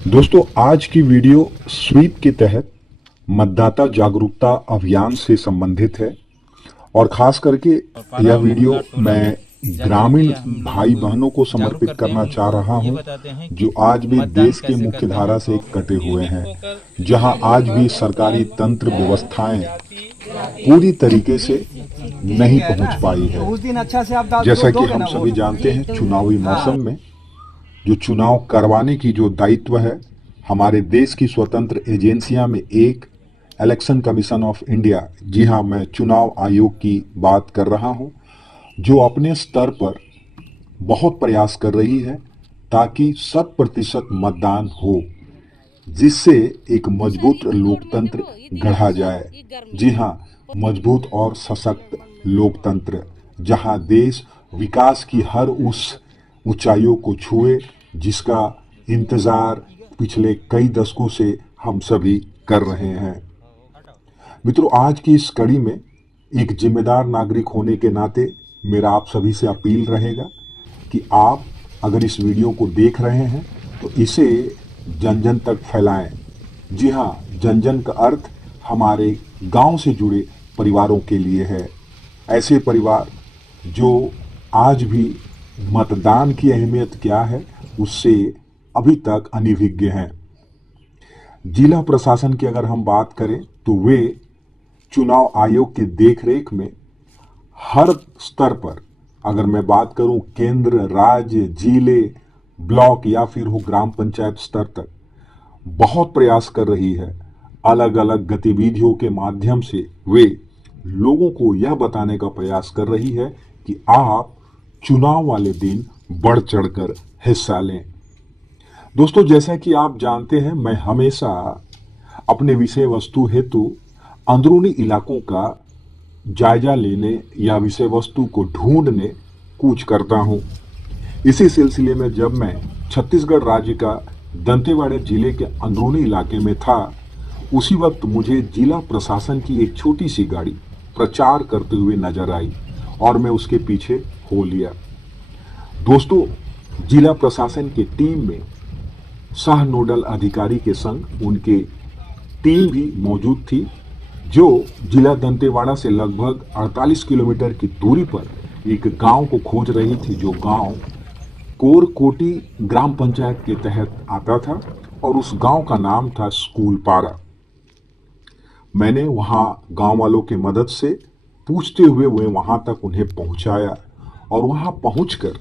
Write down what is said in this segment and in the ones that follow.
दोस्तों, आज की वीडियो स्वीप के तहत मतदाता जागरूकता अभियान से संबंधित है और खास करके यह वीडियो मैं ग्रामीण भाई बहनों को समर्पित करना चाह रहा हूं, जो आज भी देश के मुख्य धारा से कटे हुए हैं, जहां आज भी सरकारी तंत्र व्यवस्थाएं पूरी तरीके से नहीं पहुंच पाई है। जैसा कि हम सभी जानते हैं, चुनावी मौसम में जो चुनाव करवाने की जो दायित्व है, हमारे देश की स्वतंत्र एजेंसियां में एक इलेक्शन कमीशन ऑफ इंडिया, जी हाँ, मैं चुनाव आयोग की बात कर रहा हूं, जो अपने स्तर पर बहुत प्रयास कर रही है ताकि 100% मतदान हो, जिससे एक मजबूत लोकतंत्र गढ़ा जाए। जी हाँ, मजबूत और सशक्त लोकतंत्र, जहां देश विकास की हर उस ऊंचाइयों को छुए जिसका इंतजार पिछले कई दशकों से हम सभी कर रहे हैं। मित्रों, आज की इस कड़ी में एक जिम्मेदार नागरिक होने के नाते मेरा आप सभी से अपील रहेगा कि आप अगर इस वीडियो को देख रहे हैं तो इसे जन जन तक फैलाएं। जी हाँ, जन जन का अर्थ हमारे गांव से जुड़े परिवारों के लिए है, ऐसे परिवार जो आज भी मतदान की अहमियत क्या है उससे अभी तक अनभिज्ञ हैं। जिला प्रशासन की अगर हम बात करें तो वे चुनाव आयोग की देखरेख में हर स्तर पर, अगर मैं बात करूं केंद्र, राज्य, जिले, ब्लॉक या फिर हो ग्राम पंचायत स्तर तक, बहुत प्रयास कर रही है। अलग अलग गतिविधियों के माध्यम से वे लोगों को यह बताने का प्रयास कर रही है कि आप चुनाव वाले दिन बढ़ चढ़कर हिस्सा लें। दोस्तों, जैसा कि आप जानते हैं, मैं हमेशा अपने विषय वस्तु हेतु अंदरूनी इलाकों का जायजा लेने या विषय वस्तु को ढूंढने कूच करता हूं। इसी सिलसिले में जब मैं छत्तीसगढ़ राज्य का दंतेवाड़ा जिले के अंदरूनी इलाके में था, उसी वक्त मुझे जिला प्रशासन की एक छोटी सी गाड़ी प्रचार करते हुए नजर आई और मैं उसके पीछे हो लिया। दोस्तों, जिला प्रशासन की टीम में सह नोडल अधिकारी के संग उनके टीम भी मौजूद थी, जो जिला दंतेवाड़ा से लगभग 48 किलोमीटर की दूरी पर एक गांव को खोज रही थी, जो गांव कोरकोटी ग्राम पंचायत के तहत आता था और उस गांव का नाम था स्कूल पारा। मैंने वहां गांव वालों की मदद से पूछते हुए वे वहां तक उन्हें पहुंचाया और वहां पहुंचकर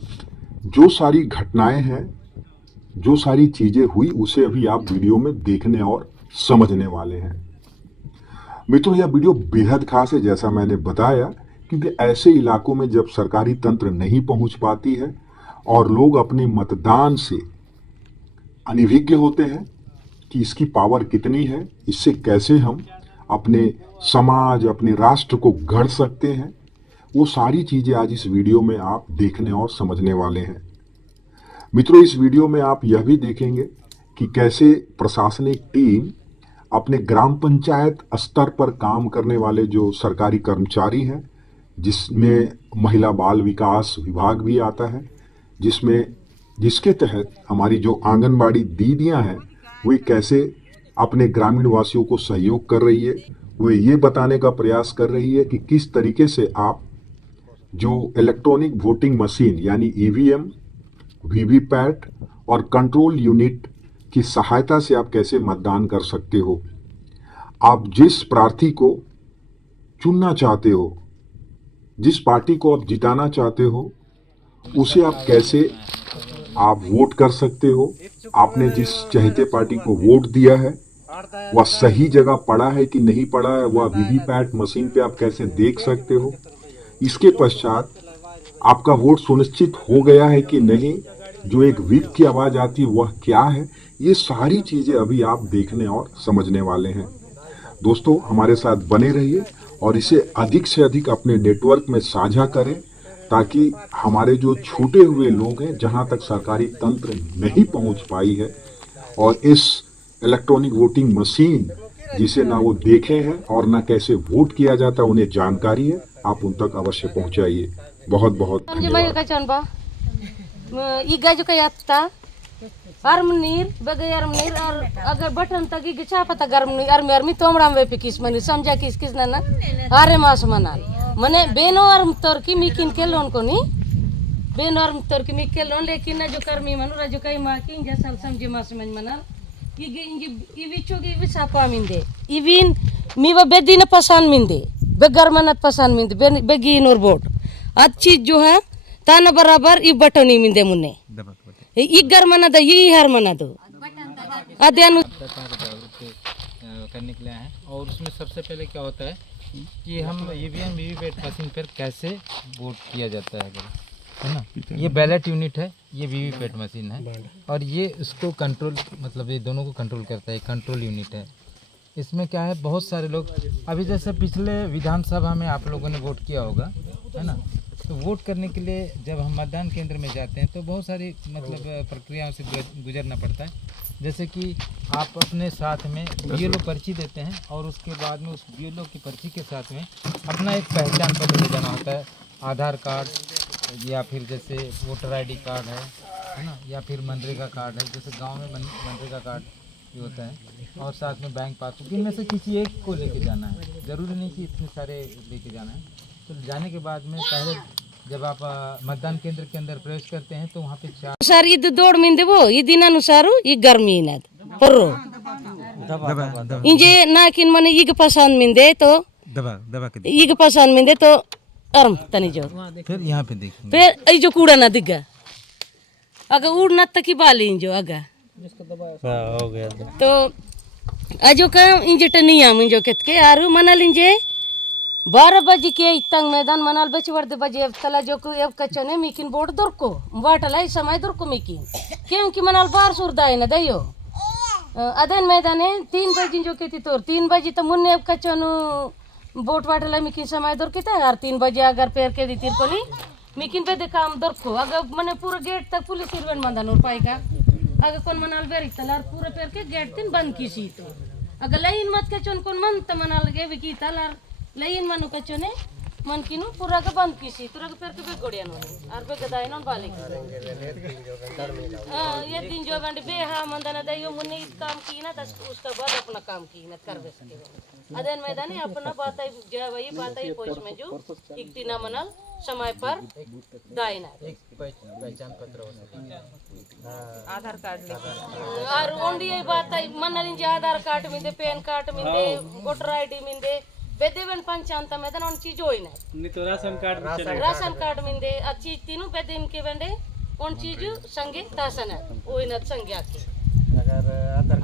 जो सारी घटनाएं हैं, जो सारी चीजें हुई, उसे अभी आप वीडियो में देखने और समझने वाले हैं। मित्रों, यह वीडियो बेहद खास है, जैसा मैंने बताया, क्योंकि ऐसे इलाकों में जब सरकारी तंत्र नहीं पहुंच पाती है और लोग अपने मतदान से अनभिज्ञ होते हैं कि इसकी पावर कितनी है, इससे कैसे हम अपने समाज, अपने राष्ट्र को गढ़ सकते हैं, वो सारी चीजें आज इस वीडियो में आप देखने और समझने वाले हैं। मित्रों, इस वीडियो में आप यह भी देखेंगे कि कैसे प्रशासनिक टीम अपने ग्राम पंचायत स्तर पर काम करने वाले जो सरकारी कर्मचारी हैं, जिसमें महिला बाल विकास विभाग भी आता है, जिसके तहत हमारी जो आंगनबाड़ी दीदियां हैं, वे कैसे अपने ग्रामीण वासियों को सहयोग कर रही है। वे ये बताने का प्रयास कर रही है कि किस तरीके से आप जो इलेक्ट्रॉनिक वोटिंग मशीन यानी ईवीएम, वीवीपैट और कंट्रोल यूनिट की सहायता से आप कैसे मतदान कर सकते हो। आप जिस प्रार्थी को चुनना चाहते हो, जिस पार्टी को आप जिताना चाहते हो, उसे आप कैसे आप वोट कर सकते हो। आपने जिस चहेते पार्टी को वोट दिया है वह सही जगह पड़ा है कि नहीं पड़ा है, वह वीवीपैट मशीन पे आप कैसे देख सकते हो। इसके पश्चात आपका वोट सुनिश्चित हो गया है कि नहीं, जो एक व्हिप की आवाज आती है वह क्या है, ये सारी चीजें अभी आप देखने और समझने वाले हैं। दोस्तों, हमारे साथ बने रहिए और इसे अधिक से अधिक अपने नेटवर्क में साझा करें, ताकि हमारे जो छूटे हुए लोग हैं, जहां तक सरकारी तंत्र नहीं पहुंच पाई है और इस इलेक्ट्रॉनिक वोटिंग मशीन जिसे ना वो देखे हैं और ना कैसे वोट किया जाता है उन्हें जानकारी है, आप उन तक अवश्य पहुंचाइए। बहुत बहुत धन्यवाद। arm nir bagai arm nir और अगर बटन तकी गिचा पता गर्म नहीं army तोमड़ाम वे पे किस मनी समझा किस ना ना आरे मास मनाल मने बेनो arm तोर की मिकिन के लोन को नहीं बेनो arm तोर की मिकिन लोन लेकिन ना जो कर्मी मनु राजो कई माकिन जैसा समझे मास मन मनाल इवी चोगी इवी सापा मिंदे इविन मीवा बेदीन पसान मिंदे बेगर मनत पसान मिंदे बेगी नोर बोट अच्छी जो है ताना बराबर ई बटनी मिंदे मुन्ने इगर मना दो ये हर मना दो अध्ययन करने के लिए हैं और उसमें सबसे पहले क्या होता है कि हम ईवीएम वीवीपैट मशीन पर कैसे वोट किया जाता है है ना। ये बैलेट यूनिट है, ये वीवीपैट मशीन है और ये उसको कंट्रोल मतलब ये दोनों को कंट्रोल करता है, कंट्रोल यूनिट है। इसमें क्या है बहुत सारे लोग अभी जैसे पिछले विधानसभा में आप लोगों ने वोट किया होगा है ना, तो वोट करने के लिए जब हम मतदान केंद्र में जाते हैं तो बहुत सारी मतलब प्रक्रियाओं से गुजरना पड़ता है। जैसे कि आप अपने साथ में बीएलओ पर्ची देते हैं और उसके बाद में उस बीएलओ की पर्ची के साथ में अपना एक पहचान पत्र ले जाना होता है, आधार कार्ड या फिर जैसे वोटर आईडी कार्ड है ना, या फिर मनरेगा कार्ड है, जैसे गांव में मनरेगा कार्ड भी होता है, और साथ में बैंक पासबुक। इनमें से किसी एक को लेके जाना है, ज़रूरी नहीं कि इतने सारे लेके जाना है। तो जाने के बाद में पहले जब आप मतदान केंद्र के अंदर प्रवेश करते हैं तो वहाँ पे सर ಇದು ದೋಡ್ ಮಿಂದೆ ಬೋ ಇದಿನಾನುಸಾರು ಈ ಗರ್ಮಿ ಇನದ್ ಪರ್ರೋ ಇಂಜೆ ನಾಕಿನ್ ಮನೆ ಈಗ ಪಸಂದ್ ಮಿಂದೆ तो दबा के ಈಗ पसंद मिंदे तो अर्म तनी जो फिर यहाँ पे देखिए फिर ऐ जो कूड़ा ना दिगा अगर उड़ना तक ही बाली जो अगा हो गया तो अजो काम इंजे टनिया मुंजो केतके आरु मनाल इंजे 12 बजे के इतंग मैदान मनाल बच वर्द बजे तला जो को अब कचने मिकिन बोर्ड दरको वाटला समय दरको मिकिन क्योंकि मनाल बार सुरदाय न दयो अदन मैदान है 3 बजे जो केती तोर 3 बजे तो मुन्ने अब कचनु बोट वाटला मिकिन समय दर के यार 3 बजे अगर पैर के दी तिरकोनी मिकिन पे दे काम दरको अगर मने पूरा गेट तक पुलिस इरवन मंदान और पाएगा अगर कौन मनाल बेरी तलार पूरा पैर के गेट तीन बंद कीसी तो अगर लाइन मत कचन कौन मन त मनाल गे विकी तलार लाइन मनु कचने मन किनु पूरा का बंद कीसी तुरा के पैर के बे गोड़िया नो आर बे गदाय नो बालिक हां ये दिन जो बंड बे हा मंदना दयो मुन्ने इस काम की ना तस उसका बाद अपना काम की ना कर दे सके अदन मैदान अपना बात है जो वही बात है पोच में जो एक दिन मनल समय पर दायना एक पहचान पत्र हो आधार कार्ड और ओंडी ये बात है मनल इंजे आधार कार्ड मिंदे पैन कार्ड मिंदे वोटर आईडी मिंदे बेदेवन पंचांत मैदान उन चीज होई ना नहीं तो राशन कार्ड मिंदे अच्छी तीनों बेदेन के बंदे उन चीज संगे तासन है ओई न संगे आके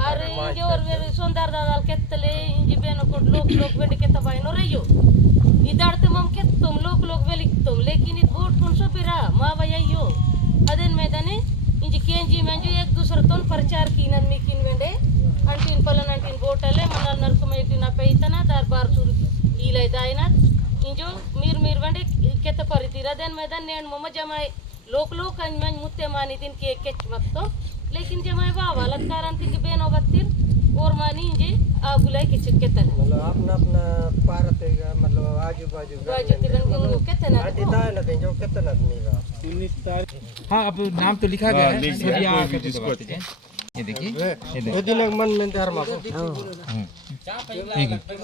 अरे इंजे और वे सुंदर दादाल केतले इंजे बेनो को लोग बेंडे के तबाय नो रहियो इधर तो मम के तुम लोग वेलिक तुम लेकिन इत वोट कौन सो पिरा मा वययो अदन मैदाने इंजे केंजी मंजू एक दूसरे तोन प्रचार कीनन मिकिन वेंडे अंटिन पलन अंटिन बोटले मनल नरक में इतना पैतना दरबार सुर इलाई दायना इंजो मीर वंडे केत परितीरा देन मैदान नेण मम जमाय लोक अंजमन मुत्ते मानी दिन के केच मत्तो लेकिन जमाय वाला कारण तिन बेनो बत्तिर और मानी इंजे आगुलाई के केतन मतलब अपना भारत है मतलब आजू बाजू तिरन को केतन आदिता न दे जो केतन आदमी का 19 तारीख। हाँ अब नाम तो लिखा गया है, फिर यहाँ आके तो दबाते हैं। ये देखिए ये दिन एक मन में धर्म को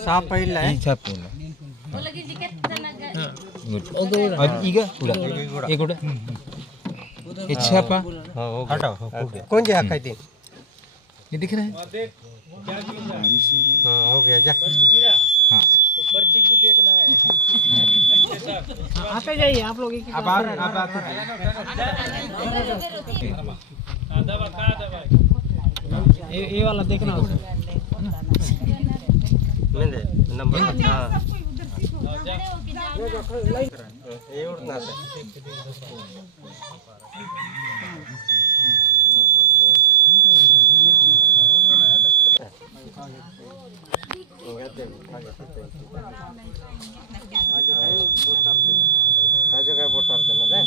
साफ पहिला है छाप पहिला बोलगी जी केतन और ईगा उड़ा एक उड़ा ये छापा हटाओ कौन जी हक दिन ये दिख रहा है हां हो गया जा हाँ पर्ची भी देखना है आते जाइए आप लोग अब आते दवा खा दवा ये वाला देखना होगा मेरे नंबर हां ये उड़ना है आज काय वोटर देना दे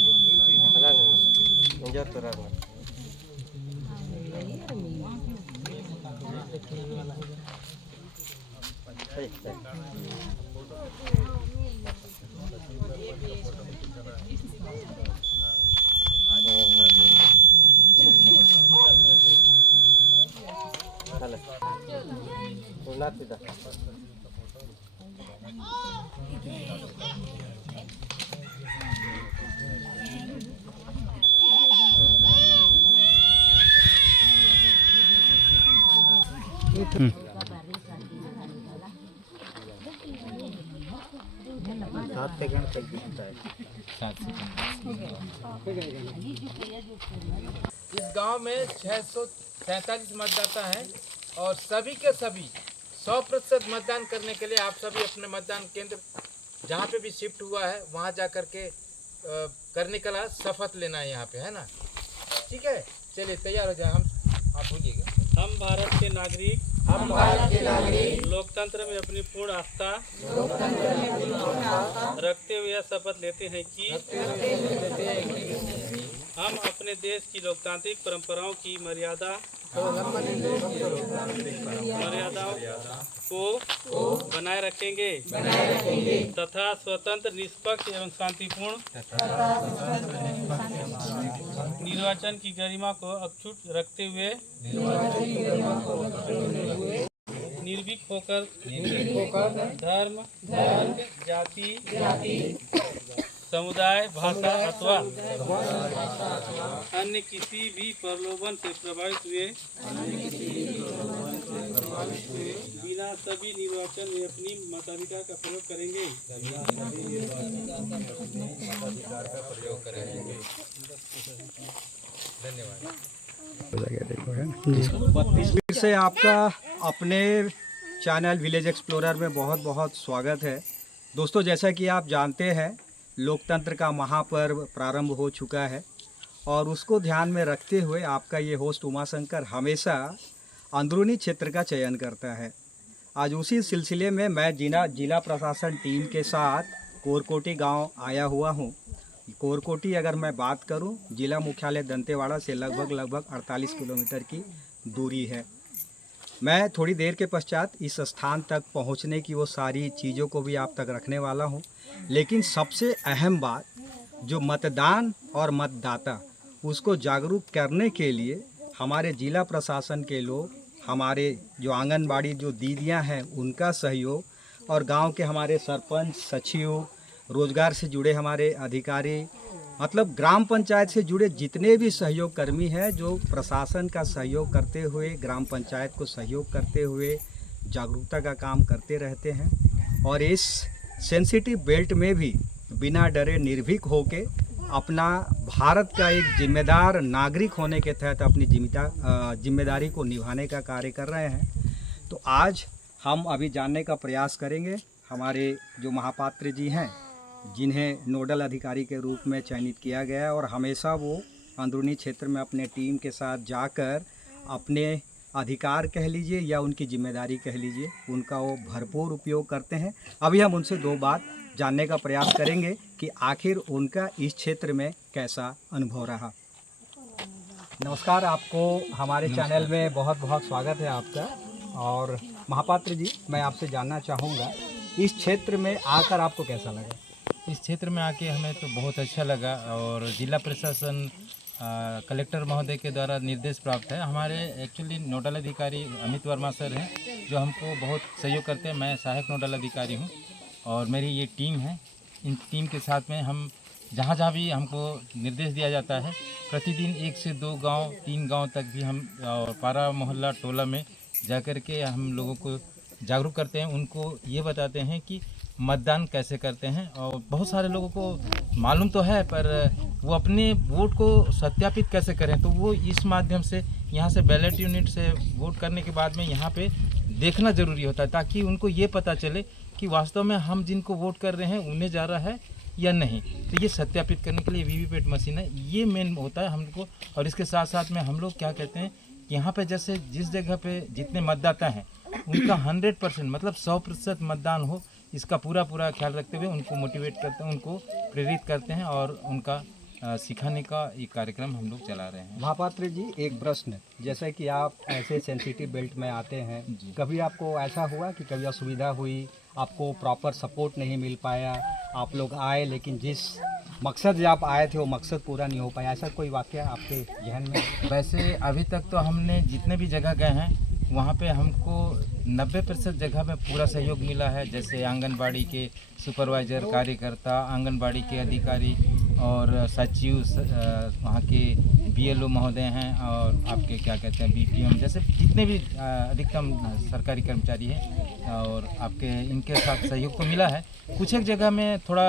अला एंजॉय करा चल उड़ना सीधा इस गांव में 647 मतदाता हैं और सभी के सभी 100% मतदान करने के लिए आप सभी अपने मतदान केंद्र जहां पे भी शिफ्ट हुआ है वहां जा कर के करने का शपथ लेना है यहाँ पे, है ना। ठीक है, चलिए तैयार हो जाए। आप बोलिएगा। हम भारत के नागरिक लोकतंत्र में अपनी पूर्ण आस्था रखते हुए यह शपथ लेते हैं कि हम अपने देश की लोकतांत्रिक परंपराओं की मर्यादाओं को बनाए रखेंगे तथा स्वतंत्र, निष्पक्ष एवं शांतिपूर्ण निर्वाचन की गरिमा को अक्षुण्ण रखते हुए निर्भीक होकर धर्म, जाति, समुदाय, भाषा अथवा अन्य किसी भी प्रलोभन से प्रभावित हुए बिना सभी निर्वाचन में अपनी मताधिकार का प्रयोग करेंगे। फिर से आपका अपने चैनल विलेज एक्सप्लोरर में बहुत बहुत स्वागत है। दोस्तों, जैसा कि आप जानते हैं, लोकतंत्र का महापर्व प्रारंभ हो चुका है और उसको ध्यान में रखते हुए आपका ये होस्ट उमाशंकर हमेशा अंदरूनी क्षेत्र का चयन करता है। आज उसी सिलसिले में मैं जिला प्रशासन टीम के साथ कोरकोटी गांव आया हुआ हूं। कोरकोटी अगर मैं बात करूं, जिला मुख्यालय दंतेवाड़ा से लगभग 48 किलोमीटर की दूरी है। मैं थोड़ी देर के पश्चात इस स्थान तक पहुंचने की वो सारी चीज़ों को भी आप तक रखने वाला हूं। लेकिन सबसे अहम बात, जो मतदान और मतदाता उसको जागरूक करने के लिए हमारे जिला प्रशासन के लोग, हमारे जो आंगनबाड़ी जो दीदियां हैं उनका सहयोग, और गांव के हमारे सरपंच, सचिव, रोजगार से जुड़े हमारे अधिकारी, मतलब ग्राम पंचायत से जुड़े जितने भी सहयोग कर्मी हैं, जो प्रशासन का सहयोग करते हुए, ग्राम पंचायत को सहयोग करते हुए जागरूकता का काम करते रहते हैं। और इस सेंसिटिव बेल्ट में भी बिना डरे निर्भीक होके अपना भारत का एक जिम्मेदार नागरिक होने के तहत अपनी जिम्मेदारी को निभाने का कार्य कर रहे हैं। तो आज हम अभी जानने का प्रयास करेंगे हमारे जो महापात्र जी हैं, जिन्हें नोडल अधिकारी के रूप में चयनित किया गया है, और हमेशा वो अंदरूनी क्षेत्र में अपने टीम के साथ जाकर अपने अधिकार कह लीजिए या उनकी जिम्मेदारी कह लीजिए, उनका वो भरपूर उपयोग करते हैं। अभी हम उनसे दो बात जानने का प्रयास करेंगे कि आखिर उनका इस क्षेत्र में कैसा अनुभव रहा। नमस्कार, आपको हमारे चैनल में बहुत बहुत स्वागत है आपका। और महापात्र जी, मैं आपसे जानना चाहूँगा, इस क्षेत्र में आकर आपको कैसा लगा? इस क्षेत्र में आके हमें तो बहुत अच्छा लगा, और जिला प्रशासन कलेक्टर महोदय के द्वारा निर्देश प्राप्त है। हमारे एक्चुअली नोडल अधिकारी अमित वर्मा सर हैं, जो हमको बहुत सहयोग करते हैं। मैं सहायक नोडल अधिकारी हूं और मेरी ये टीम है। इन टीम के साथ में हम जहाँ भी हमको निर्देश दिया जाता है, प्रतिदिन 1 से 2 गांव, 3 गांव तक भी हम और पारा, मोहल्ला, टोला में जाकर के हम लोगों को जागरूक करते हैं। उनको ये बताते हैं कि मतदान कैसे करते हैं। और बहुत सारे लोगों को मालूम तो है, पर वो अपने वोट को सत्यापित कैसे करें, तो वो इस माध्यम से यहाँ से बैलेट यूनिट से वोट करने के बाद में यहाँ पे देखना ज़रूरी होता है, ताकि उनको ये पता चले कि वास्तव में हम जिनको वोट कर रहे हैं उन्हें जा रहा है या नहीं। तो ये सत्यापित करने के लिए वीवीपैट मशीन है, ये मेन होता है हम लोग को। और इसके साथ साथ में हम लोग क्या कहते हैं, यहाँ पे जैसे जिस जगह पे जितने मतदाता हैं उनका 100% मतलब 100% मतदान हो, इसका पूरा ख्याल रखते हुए उनको मोटिवेट करते हैं, उनको प्रेरित करते हैं और उनका सिखाने का एक कार्यक्रम हम लोग चला रहे हैं। महापात्र जी, एक प्रश्न, जैसे कि आप ऐसे सेंसिटिव बेल्ट में आते हैं, कभी आपको ऐसा हुआ कि कभी असुविधा हुई, आपको प्रॉपर सपोर्ट नहीं मिल पाया, आप लोग आए लेकिन जिस मकसद से आप आए थे वो मकसद पूरा नहीं हो पाया, ऐसा कोई वाक़या आपके जहन में? वैसे अभी तक तो हमने जितने भी जगह गए हैं वहाँ पे हमको 90% जगह में पूरा सहयोग मिला है। जैसे आंगनबाड़ी के सुपरवाइज़र, कार्यकर्ता, आंगनबाड़ी के अधिकारी और सचिव, वहाँ के BLO महोदय हैं, और आपके क्या कहते हैं BPM, जैसे जितने भी अधिकतम सरकारी कर्मचारी हैं, और आपके इनके साथ सहयोग तो मिला है। कुछ एक जगह में थोड़ा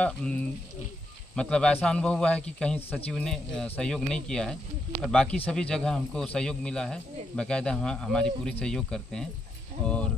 मतलब ऐसा अनुभव हुआ है कि कहीं सचिव ने सहयोग नहीं किया है, पर बाकी सभी जगह हमको सहयोग मिला है। बाकायदा हमारी पूरी सहयोग करते हैं और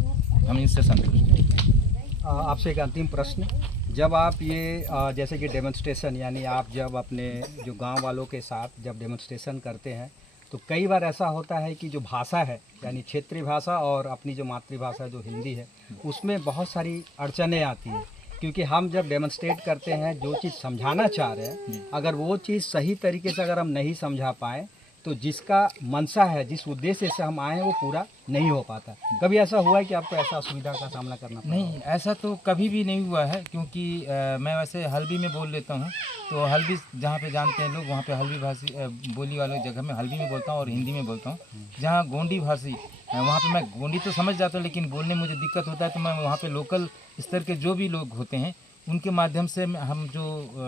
हम इनसे संतुष्ट हैं। आपसे एक अंतिम प्रश्न, जब आप ये जैसे कि डेमोन्स्ट्रेशन, यानी आप जब अपने जो गांव वालों के साथ जब डेमोन्स्ट्रेशन करते हैं, तो कई बार ऐसा होता है कि जो भाषा है, यानी क्षेत्रीय भाषा और अपनी जो मातृभाषा जो हिंदी है, उसमें बहुत सारी अड़चनें आती हैं। क्योंकि हम जब डेमोन्स्ट्रेट करते हैं, जो चीज़ समझाना चाह रहे हैं, अगर वो चीज़ सही तरीके से अगर हम नहीं समझा पाएँ, तो जिसका मंशा है, जिस उद्देश्य से हम आए हैं, वो पूरा नहीं हो पाता। कभी ऐसा हुआ है कि आपको ऐसा असुविधा का सामना करना पड़ा? नहीं, ऐसा तो कभी भी नहीं हुआ है, क्योंकि मैं वैसे हल्बी में बोल लेता हूँ। तो हल्बी जहाँ पे जानते हैं लोग, वहाँ पे हल्बी भाषी बोली वाले जगह में हल्बी में बोलता हूँ और हिंदी में बोलता हूँ। जहाँ गोंडी भाषी, वहाँ पे मैं गोंडी तो समझ जाता हूँ, लेकिन बोलने में मुझे दिक्कत होता है, तो मैं वहाँ पे लोकल स्तर के जो भी लोग होते हैं, उनके माध्यम से हम जो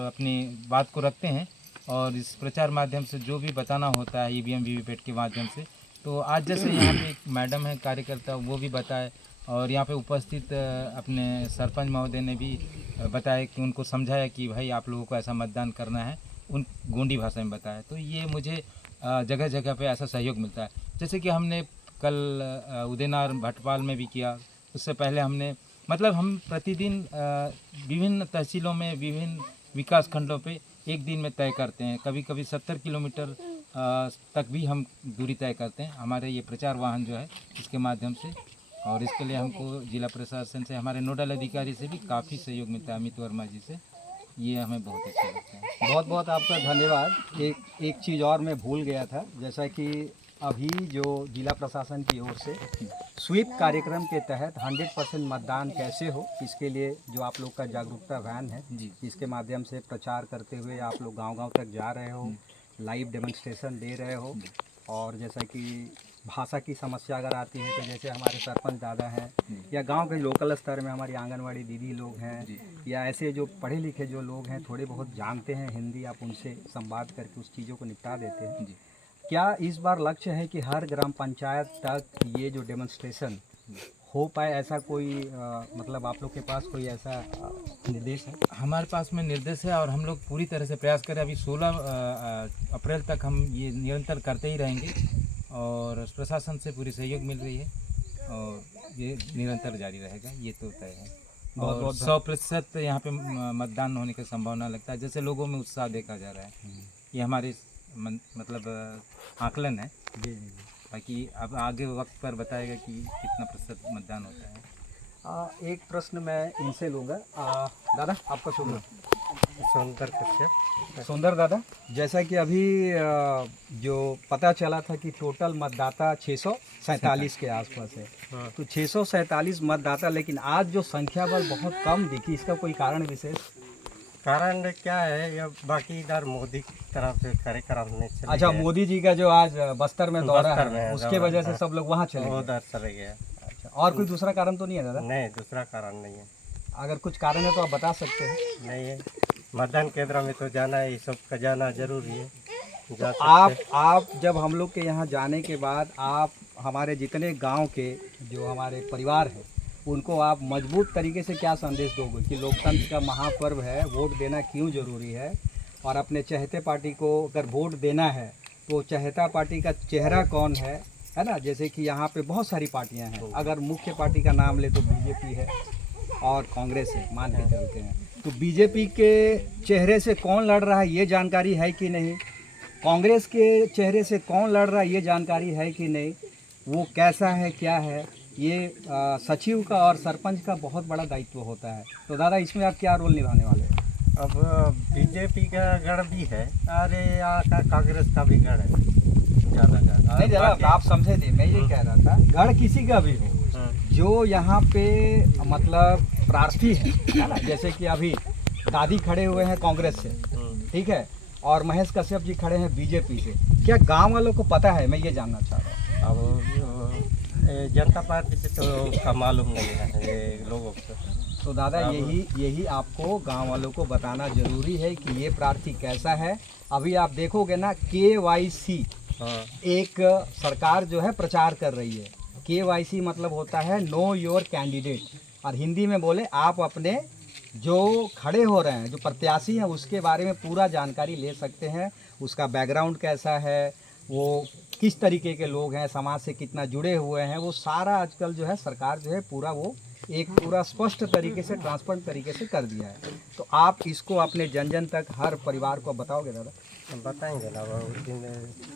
अपनी बात को रखते हैं, और इस प्रचार माध्यम से जो भी बताना होता है EVM वीवीपैट के माध्यम से। तो आज जैसे यहाँ पे एक मैडम है कार्यकर्ता, वो भी बताए, और यहाँ पे उपस्थित अपने सरपंच महोदय ने भी बताया कि उनको समझाया कि भाई आप लोगों को ऐसा मतदान करना है, उन गोंडी भाषा में बताया। तो ये मुझे जगह जगह पे ऐसा सहयोग मिलता है। जैसे कि हमने कल उदयनार भटपाल में भी किया, उससे पहले हमने मतलब हम प्रतिदिन विभिन्न तहसीलों में, विभिन्न विकास खंडों पे एक दिन में तय करते हैं। कभी कभी 70 किलोमीटर तक भी हम दूरी तय करते हैं, हमारे ये प्रचार वाहन जो है इसके माध्यम से। और इसके लिए हमको जिला प्रशासन से, हमारे नोडल अधिकारी से भी काफ़ी सहयोग मिलता है, अमित वर्मा जी से। ये हमें बहुत अच्छा लगता है। बहुत बहुत आपका धन्यवाद। एक चीज़ और मैं भूल गया था, जैसा कि अभी जो जिला प्रशासन की ओर से स्वीप कार्यक्रम के तहत 100% मतदान कैसे हो, इसके लिए जो आप लोग का जागरूकता वैन है जी, इसके माध्यम से प्रचार करते हुए आप लोग गांव-गांव तक जा रहे हो, लाइव डेमोन्स्ट्रेशन दे रहे हो। और जैसा कि भाषा की समस्या अगर आती है, तो जैसे हमारे सरपंच दादा हैं, या गांव के लोकल स्तर में हमारी आंगनवाड़ी दीदी लोग हैं, या ऐसे जो पढ़े लिखे जो लोग हैं, थोड़े बहुत जानते हैं हिंदी, आप उनसे संवाद करके उस चीज़ों को निपटा देते हैं। क्या इस बार लक्ष्य है कि हर ग्राम पंचायत तक ये जो डेमोन्स्ट्रेशन हो पाए, ऐसा कोई मतलब आप लोग के पास कोई ऐसा निर्देश है? हमारे पास में निर्देश है, और हम लोग पूरी तरह से प्रयास करें। अभी 16 अप्रैल तक हम ये निरंतर करते ही रहेंगे, और प्रशासन से पूरी सहयोग मिल रही है, और ये निरंतर जारी रहेगा, ये तो तय है। और 100% यहाँ पे मतदान होने की संभावना लगता है। जैसे लोगों में उत्साह देखा जा रहा है, ये हमारी मतलब आकलन है। बाकी अब आगे वक्त पर बताएगा कि कितना प्रतिशत मतदान होता है। एक प्रश्न मैं इनसे लूँगा। दादा, आपका शुभ नाम? सुंदर कश्यप। सुंदर दादा, जैसा कि अभी जो पता चला था कि टोटल मतदाता 647 के आसपास है, तो 647 मतदाता, लेकिन आज जो संख्या बल बहुत कम दिखी, इसका कोई कारण विशेष? कारण क्या है, ये बाकी इधर मोदी की तरफ से कार्यक्रम में चले अच्छा, गए। मोदी जी का जो आज बस्तर में दौरा बस्तर में है, है, उसके दौरा, वजह से हाँ। सब लोग वहाँ चले गए। उधर चले गए। अच्छा, और कोई दूसरा कारण तो नहीं है दादा? नहीं, दूसरा कारण नहीं है। अगर कुछ कारण है तो आप बता सकते हैं। नहीं है, मतदान केंद्र में तो जाना है, ये सब का जाना जरूरी है। जा आप जब हम लोग के यहाँ जाने के बाद, आप हमारे जितने गांव के जो हमारे परिवार हैं, उनको आप मजबूत तरीके से क्या संदेश दोगे कि लोकतंत्र का महापर्व है, वोट देना क्यों ज़रूरी है, और अपने चहेते पार्टी को अगर वोट देना है तो चहेता पार्टी का चेहरा कौन है ना? जैसे कि यहाँ पे बहुत सारी पार्टियाँ हैं, अगर मुख्य पार्टी का नाम ले तो बीजेपी है और कांग्रेस है, मान के चलते हैं। तो बीजेपी के चेहरे से कौन लड़ रहा है ये जानकारी है कि नहीं, कांग्रेस के चेहरे से कौन लड़ रहा है ये जानकारी है कि नहीं, वो कैसा है, क्या है, ये सचिव का और सरपंच का बहुत बड़ा दायित्व होता है। तो दादा, इसमें आप क्या रोल निभाने वाले हैं? अब बीजेपी का गढ़ भी है, अरे यहाँ का कांग्रेस का भी गढ़ है ज़्यादा। नहीं जरा आप समझे थे, मैं ये कह रहा था, गढ़ किसी का भी हो, जो यहाँ पे मतलब प्रार्थी है ना, जैसे कि अभी दादी खड़े हुए हैं कांग्रेस से, ठीक है, और महेश कश्यप जी खड़े हैं बीजेपी से, क्या गांव वालों को पता है? मैं ये जानना चाह रहा हूँ। अब जनता पार्टी से तो का मालूम नहीं है ये लोगों को। तो दादा यही आपको गांव वालों को बताना जरूरी है कि ये प्रार्थी कैसा है। अभी आप देखोगे ना KYC हाँ एक सरकार जो है प्रचार कर रही है। KYC मतलब होता है नो योर कैंडिडेट, और हिंदी में बोले आप अपने जो खड़े हो रहे हैं, जो प्रत्याशी हैं, उसके बारे में पूरा जानकारी ले सकते हैं। उसका बैकग्राउंड कैसा है, वो किस तरीके के लोग हैं, समाज से कितना जुड़े हुए हैं, वो सारा आजकल जो है सरकार जो है पूरा वो एक पूरा स्पष्ट तरीके से, ट्रांसपेरेंट तरीके से कर दिया है। तो आप इसको अपने जन जन तक, हर परिवार को बताओगे दादा? हम बताएंगे ना, वो उस दिन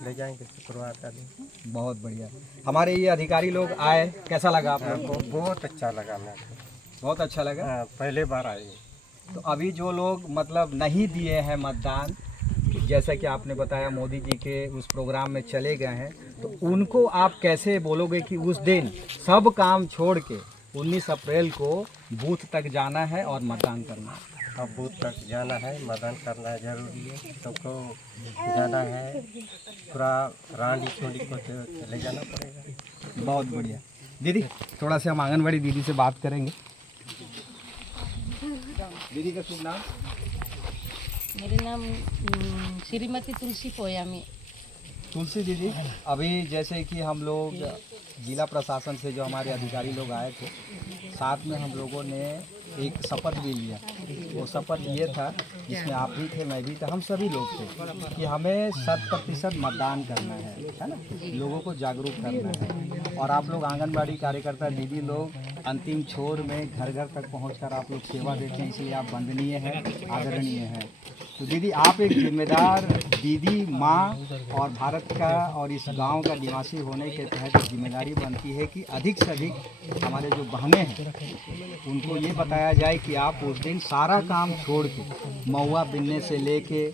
ले जाएंगे शुक्रवार का दिन। बहुत बढ़िया। हमारे ये अधिकारी लोग आए, कैसा लगा आप लोग को? बहुत अच्छा लगा मेरे को। बहुत अच्छा लगा। हाँ, पहले बार आए। तो अभी जो लोग मतलब नहीं दिए हैं मतदान, जैसा कि आपने बताया मोदी जी के उस प्रोग्राम में चले गए हैं, तो उनको आप कैसे बोलोगे कि उस दिन सब काम छोड़ के 19 अप्रैल को बूथ तक जाना है और मतदान करना है? अब बूथ तक जाना है, मतदान करना है, जरूरी है। सबको जाना है, पूरा रांडी चोड़ी को तो ले जाना पड़ेगा। बहुत बढ़िया। दीदी थोड़ा से हम आंगनबाड़ी दीदी से बात करेंगे। दीदी का शुभ नाम? मेरे नाम श्रीमती तुलसी पोयामी। तुलसी दीदी, अभी जैसे कि हम लोग जिला प्रशासन से जो हमारे अधिकारी लोग आए थे, साथ में हम लोगों ने एक शपथ भी लिया। वो शपथ ये था, जिसमें आप भी थे, मैं भी था, हम सभी लोग थे, कि हमें 100% मतदान करना है ना, लोगों को जागरूक करना है। और आप लोग आंगनबाड़ी कार्यकर्ता दीदी लोग अंतिम छोर में घर घर तक पहुंचकर आप लोग सेवा देते हैं, इसलिए आप वंदनीय हैं, आदरणीय हैं। तो दीदी आप एक जिम्मेदार दीदी, माँ और भारत का और इस गांव का निवासी होने के तहत जिम्मेदारी बनती है कि अधिक से अधिक हमारे जो बहनें हैं उनको ये बताया जाए कि आप उस दिन सारा काम छोड़ के, महुआ बिनने से लेके,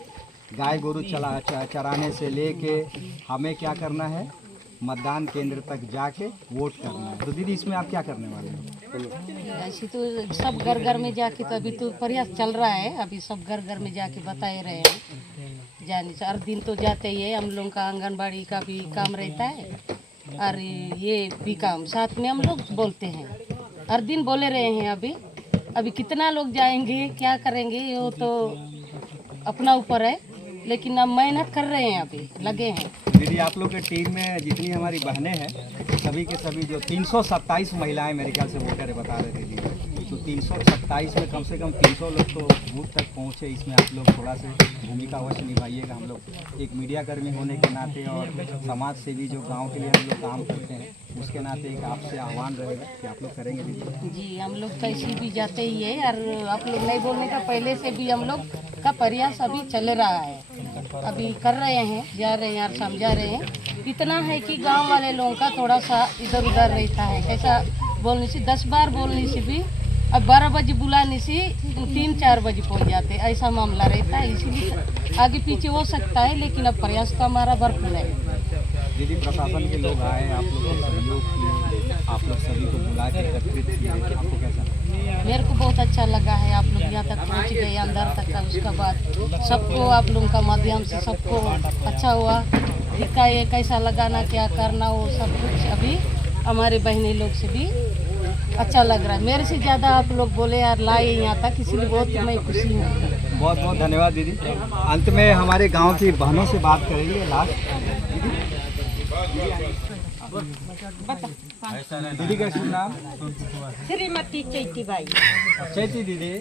गाय गोरू चराने से लेके, हमें क्या करना है, मतदान केंद्र तक जाके वोट करना है। तो दीदी इसमें आप क्या करने वाले हैं? ऐसे तो सब घर घर में जाके, तो अभी तो प्रयास चल रहा है, अभी सब घर घर में जाके बताए रहे हैं। जाने से हर दिन तो जाते ही है, हम लोग का आंगनबाड़ी का भी काम रहता है और ये भी काम साथ में हम लोग बोलते हैं, हर दिन बोले रहे हैं। अभी कितना लोग जाएंगे, क्या करेंगे, वो तो अपना ऊपर है, लेकिन अब मेहनत कर रहे हैं, अभी लगे हैं। दीदी आप लोग के टीम में जितनी हमारी बहनें हैं, सभी के सभी जो 327 महिलाएं मेरे ख्याल से वोटर है, बता रहे थे दीदी, तो 327 में कम से कम 300 लोग तो बूथ तक पहुंचे। इसमें आप लोग थोड़ा सा भूमिका अवश्य निभाइएगा। हम लोग एक मीडिया कर्मी होने के नाते और समाज सेवी जो गांव के लिए हम लोग काम करते हैं, उसके नाते एक आपसे आह्वान रहेगा कि आप लोग करेंगे दीदी? जी, हम लोग कैसे भी जाते ही है, और आप लोग नहीं बोलने का पहले से भी हम लोग का प्रयास अभी चल रहा है, अभी कर रहे हैं, जा रहे हैं और समझा रहे हैं। इतना है कि गांव वाले लोगों का थोड़ा सा इधर उधर रहता है, कैसा बोलने से 10 बार बोलने से भी अब 12 बजे बुलाने से 3-4 बजे पहुंच जाते, ऐसा मामला रहता है। इसलिए आगे पीछे हो सकता है, लेकिन अब प्रयास तो हमारा भरपूर है। दीदी प्रशासन के लोग आए, आप लोगों ने सहयोग किया, आप लोग सभी को बुला के एकत्रित किए, आपको कैसा लगा? मेरे को बहुत अच्छा लगा है, आप लोग यहाँ तक पहुँच गए, अंदर तक का। उसके बाद सबको आप लोगों का माध्यम से सबको अच्छा हुआ, दिखा ये कैसा लगाना, क्या करना, वो सब कुछ अभी हमारे बहनी लोग से भी अच्छा लग रहा है। मेरे से ज़्यादा आप लोग बोले यार लाए यहाँ तक, इसलिए बहुत मैं खुशी हूँ। बहुत बहुत धन्यवाद दीदी। अंत में हमारे गांव की बहनों से बात करेंगे लास्ट। दीदी का शुभ नाम? श्रीमती चैती बाई। चैती दीदी,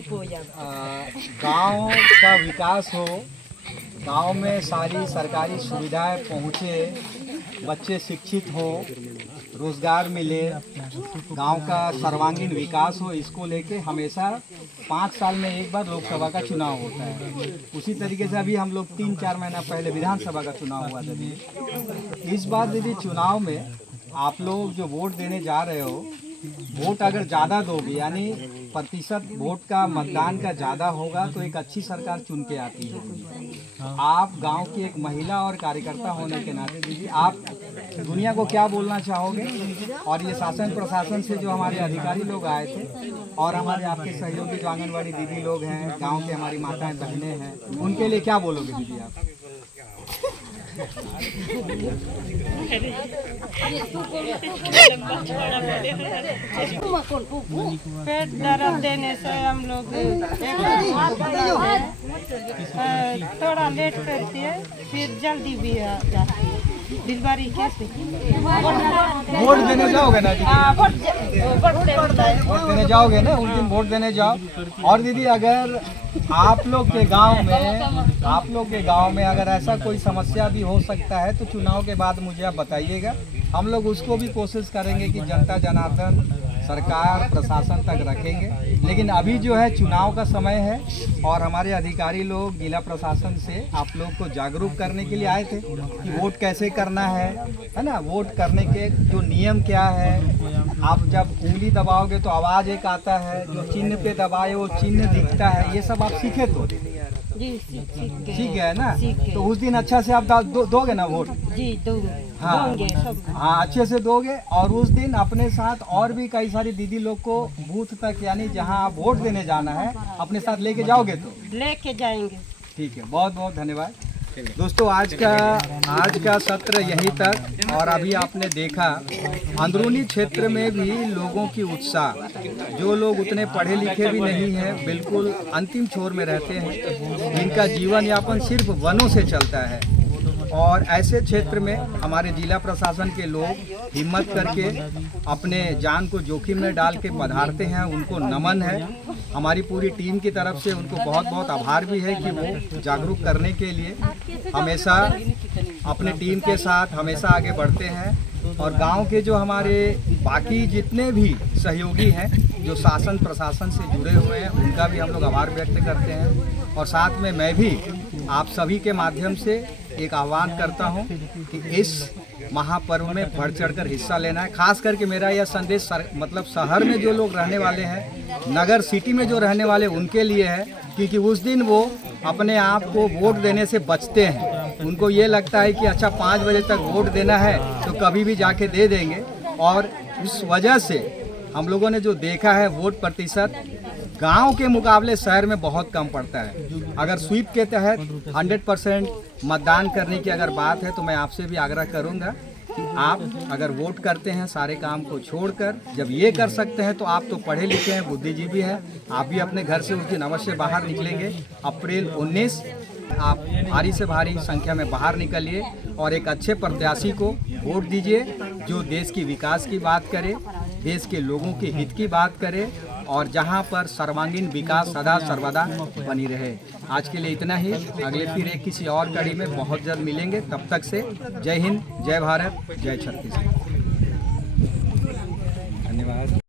गांव का विकास हो, गांव में सारी सरकारी सुविधाएं पहुंचे, बच्चे शिक्षित हो, रोजगार मिले, गांव का सर्वांगीण विकास हो, इसको लेके हमेशा 5 साल में एक बार लोकसभा का चुनाव होता है। उसी तरीके से अभी हम लोग 3-4 महीना पहले विधानसभा का चुनाव हुआ था दीदी। इस बार दीदी चुनाव में आप लोग जो वोट देने जा रहे हो, वोट अगर ज़्यादा दोगे, यानी प्रतिशत वोट का मतदान का ज़्यादा होगा, तो एक अच्छी सरकार चुन के आती है। आप गांव की एक महिला और कार्यकर्ता होने के नाते दीदी, आप दुनिया को क्या बोलना चाहोगे? और ये शासन प्रशासन से जो हमारे अधिकारी लोग आए थे और हमारे आपके सहयोगी जो आंगनबाड़ी दीदी लोग हैं, गांव के हमारी माताएं बहनें हैं, उनके लिए क्या बोलोगे दीदी आप? पेट दर्द देने से हम लोग थोड़ा लेट करती है, फिर जल्दी भी आ जाती है। डिलीवरी कैसे? वोट देने जाओगे ना दीदी? वोट देने जाओगे ना, उस दिन वोट देने जाओ। और दीदी अगर आप लोग के गांव में अगर ऐसा कोई समस्या भी हो सकता है तो चुनाव के बाद मुझे आप बताइएगा, हम लोग उसको भी कोशिश करेंगे कि जनता जनार्दन सरकार प्रशासन तक रखेंगे। लेकिन अभी जो है चुनाव का समय है और हमारे अधिकारी लोग जिला प्रशासन से आप लोग को जागरूक करने के लिए आए थे कि वोट कैसे करना है ना, वोट करने के जो नियम क्या है। आप जब उंगली दबाओगे तो आवाज़ एक आता है, जो चिन्ह पे दबाए वो चिन्ह दिखता है, ये सब आप सीखे तो जी सीख ठीक है ना। सीख गए। तो उस दिन अच्छा से आप दोगे ना वोट? जी दूंगे। हाँ हाँ, अच्छे से दोगे। और उस दिन अपने साथ और भी कई सारी दीदी लोग को बूथ तक, यानी जहाँ आप वोट देने जाना है, अपने साथ लेके जाओगे तो लेके जाएंगे। ठीक है, बहुत बहुत धन्यवाद दोस्तों। आज का सत्र यहीं तक। और अभी आपने देखा अंदरूनी क्षेत्र में भी लोगों की उत्साह, जो लोग उतने पढ़े लिखे भी नहीं हैं, बिल्कुल अंतिम छोर में रहते हैं, जिनका जीवन यापन सिर्फ वनों से चलता है, और ऐसे क्षेत्र में हमारे जिला प्रशासन के लोग हिम्मत करके अपने जान को जोखिम में डाल के पधारते हैं, उनको नमन है। हमारी पूरी टीम की तरफ से उनको बहुत बहुत आभार भी है कि वो जागरूक करने के लिए हमेशा अपने टीम के साथ हमेशा आगे बढ़ते हैं। और गांव के जो हमारे बाकी जितने भी सहयोगी हैं, जो शासन प्रशासन से जुड़े हुए हैं, उनका भी हम लोग आभार व्यक्त करते हैं। और साथ में मैं भी आप सभी के माध्यम से एक आह्वान करता हूं कि इस महापर्व में बढ़ चढ़कर हिस्सा लेना है। खास करके मेरा यह संदेश मतलब शहर में जो लोग रहने वाले हैं, नगर सिटी में जो रहने वाले, उनके लिए है, क्योंकि उस दिन वो अपने आप को वोट देने से बचते हैं। उनको ये लगता है कि अच्छा 5 बजे तक वोट देना है तो कभी भी जाके दे देंगे, और उस वजह से हम लोगों ने जो देखा है वोट प्रतिशत गांव के मुकाबले शहर में बहुत कम पड़ता है। अगर स्वीप के तहत 100% मतदान करने की अगर बात है तो मैं आपसे भी आग्रह करूंगा कि आप अगर वोट करते हैं सारे काम को छोड़कर, जब ये कर सकते हैं तो आप तो पढ़े लिखे हैं, बुद्धिजीवी हैं, आप भी अपने घर से उस दिन अवश्य बाहर निकलेंगे। अप्रैल 19 आप भारी से भारी संख्या में बाहर निकलिए और एक अच्छे प्रत्याशी को वोट दीजिए, जो देश की विकास की बात करे, देश के लोगों के हित की बात करे, और जहां पर सर्वांगीण विकास सदा सर्वदा बनी रहे। आज के लिए इतना ही। अगले फिर एक किसी और कड़ी में बहुत जल्द मिलेंगे। तब तक से जय हिंद, जय भारत, जय छत्तीसगढ़। धन्यवाद।